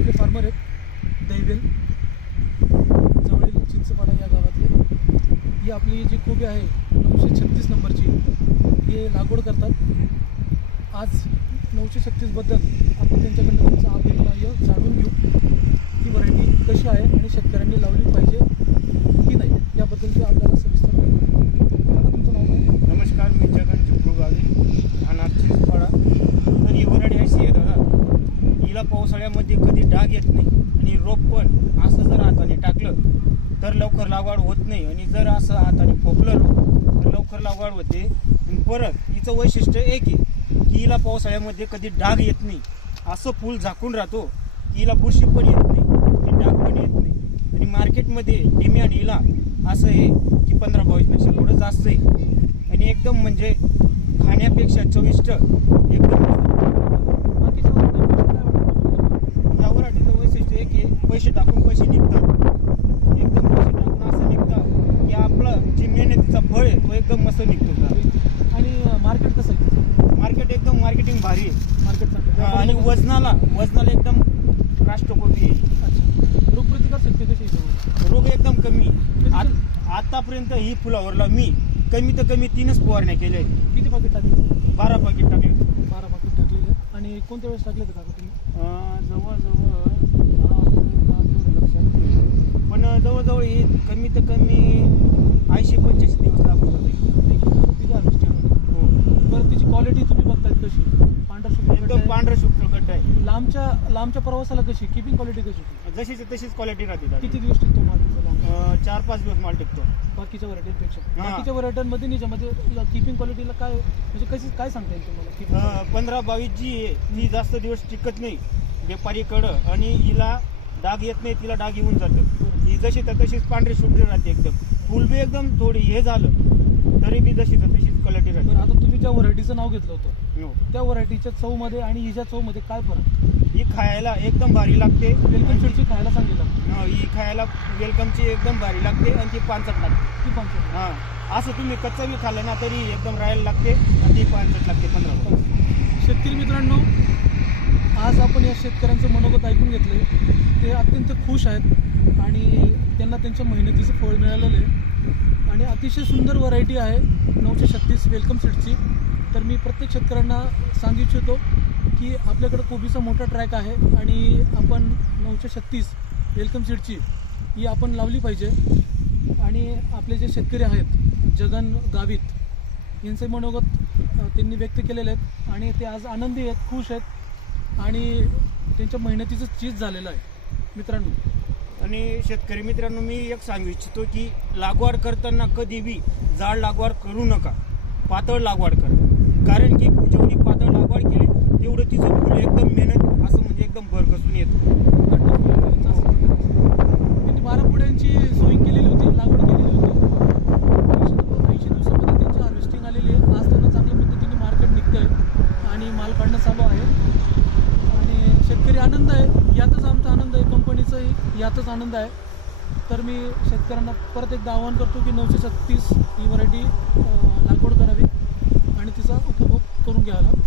आपले फार्मर आहेत. दैवेल. जवळील चिंचपाडा या गावातले. ही आपली जी कोबी आहे नऊशे छत्तीस नंबरची हे लागवड करतात. आज नऊशे छत्तीसबद्दल आपण त्यांच्याकडनं त्यांचा अभिप्राय जाणून घेऊ. ही व्हरायटी कशी आहे आणि शेतकऱ्यांनी लावली पाहिजे की नाही याबद्दल ते आपल्याला सविस्तर पावसाळ्यामध्ये कधी डाग येत नाही आणि रोप पण असं जर हाताने टाकलं तर लवकर लागवड होत नाही. आणि जर असं हाताने फोकलं तर लवकर लागवड होते. आणि परत हिचं वैशिष्ट्य एक आहे की हिला पावसाळ्यामध्ये कधी डाग येत नाही. असं फूल झाकून राहतो की हिला बुरशी पण येत नाही आणि डाग पण येत नाही. आणि मार्केटमध्ये डिमॅन्ड हिला असं आहे की पंधरा बावीसपेक्षा थोडं जास्त आहे. आणि एकदम म्हणजे खाण्यापेक्षा चविष्ट एकदम बाकीच्या व्हरायटीपेक्षा काय वाटतं तुम्हाला? या वराठीचं वैशिष्ट्य एक आहे पैसे टाकून पैसे निघतात. एकदम पैसे टाकून असं निघतं की आपलं जे मेहनतीचा फळ आहे तो एकदम मस्त निघतो. आणि मार्केट कसं आहे? मार्केट एकदम मार्केटिंग भारी आहे. मार्केट. आणि वजनाला वजनाला एकदम राष्ट्रकोटी आहे. अच्छा. रोगप्रतिकार शक्ती कशी रोग एकदम कमी. आत- आतापर्यंत ही फुलावरला मी कमी तर कमी तीनच फवारण्या केल्या आहेत. किती पाकिट टाकले? बारा पाकिट टाकले. बारा पाकिट टाकलेले. आणि कोणत्या वेळेस टाकले होते काका तुम्ही अं, जवळजवळ मला वाटतं मला तेवढं लक्षात नाही. पण जवळजवळ हे कमी तर कमी ऐंशी पंच्याऐंशी दिवस लागून जाते. हो. बरं क्वालिटी तुम्ही बघताय कशी? पांढरा एकदम. पांढरं शुभ्र गड्डा आहे. लांबच्या लांबच्या प्रवासाला कशी? किपिंग क्वालिटी कशी? जशीच तशीच क्वालिटी राहते. किती दिवस टिकतो माल तुझा चार पाच दिवस माल टिकतो. बाकीच्या व्हरायटीपेक्षा. बाकीच्या व्हरायटीमध्ये निच्यामध्ये किपिंग क्वालिटीला काय म्हणजे कशी काय सांगता येईल तुम्हाला? पंधरा बावीस जी आहे ती जास्त दिवस टिकत नाही. व्यापारीकडं. आणि हिला डाग येत नाही तिला डाग येऊन जातं. ही जशी तर तशीच पांढरी शुभ्र राहते एकदम. फुल बी एकदम थोडी हे झालं तरी बी जशी तर तशीच क्वालिटी बरं राहते आता तुम्ही ज्या व्हरायटीचं नाव घेतलं होतं हो. त्या व्हरायटीच्या चवमध्ये आणि हिच्या चवमध्ये काय फरक? ही खायला एकदम भारी लागते. वेलकम सीडची खायला सांगितलं. हा, ही खायला वेलकमची एकदम भारी लागते आणि ती पानसट लागते. ती पंचायत हा असं तुम्ही कच्चा बी खाल्लं ना तरी एकदम राहायला लागते आणि ती पानसट लागते पंधरा. शेतकरी मित्रांनो आज आपण या शेतकऱ्यांचं मनोगत ऐकून घेतलं ते अत्यंत खुश आहेत आणि त्यांना त्यांच्या मेहनतीचं फळ मिळालेलं आहे. आणि अतिशय सुंदर व्हरायटी आहे नऊशे छत्तीस वेलकम सीटची तर मी प्रत्येक शेतकऱ्यांना सांगू इच्छितो की आपल्याकडं कोबीचा मोठा ट्रॅक आहे आणि आपण नऊशे छत्तीस वेलकम सीटची ही आपण लावली पाहिजे. आणि आपले जे शेतकरी आहेत जगन गावित यांचे मनोगत त्यांनी व्यक्त केलेले आहेत आणि ते आज आनंदी आहेत खुश आहेत. आणि त्यांच्या मेहनतीचं चीज झालेलं आहे मित्रांनो. आणि शेतकरी मित्रांनो मी एक सांगू इच्छितो की लागवड करताना कधीबी जाड लागवड करू नका पातळ लागवड करा. कारण की जेवढी पातळ लागवड केली तेवढं तिचं फुल एकदम मेहनत असं म्हणजे एकदम भरकसून येतं गट्ट फुलं केली, जास्त प्रकारे. त्यांनी बारा पुड्यांची सोयिंग केलेली होती लागवड केलेली होती ऐंशी दिवसामध्ये त्यांची हार्वेस्टिंग आलेली आहे आज त्यांना चांगल्या पद्धतीने मार्केट निघतंय आणि माल काढणं चालू आहे आणि शेतकरी आनंद आहे. यातच आमचा आनंद आहे. कंपनीचाही यातच आनंद आहे. तर मी शेतकऱ्यांना परत एकदा आवाहन करतो की नऊशे छत्तीस ही व्हरायटी लागवड करावी आणि तिचा उपभोग करून घ्यावा.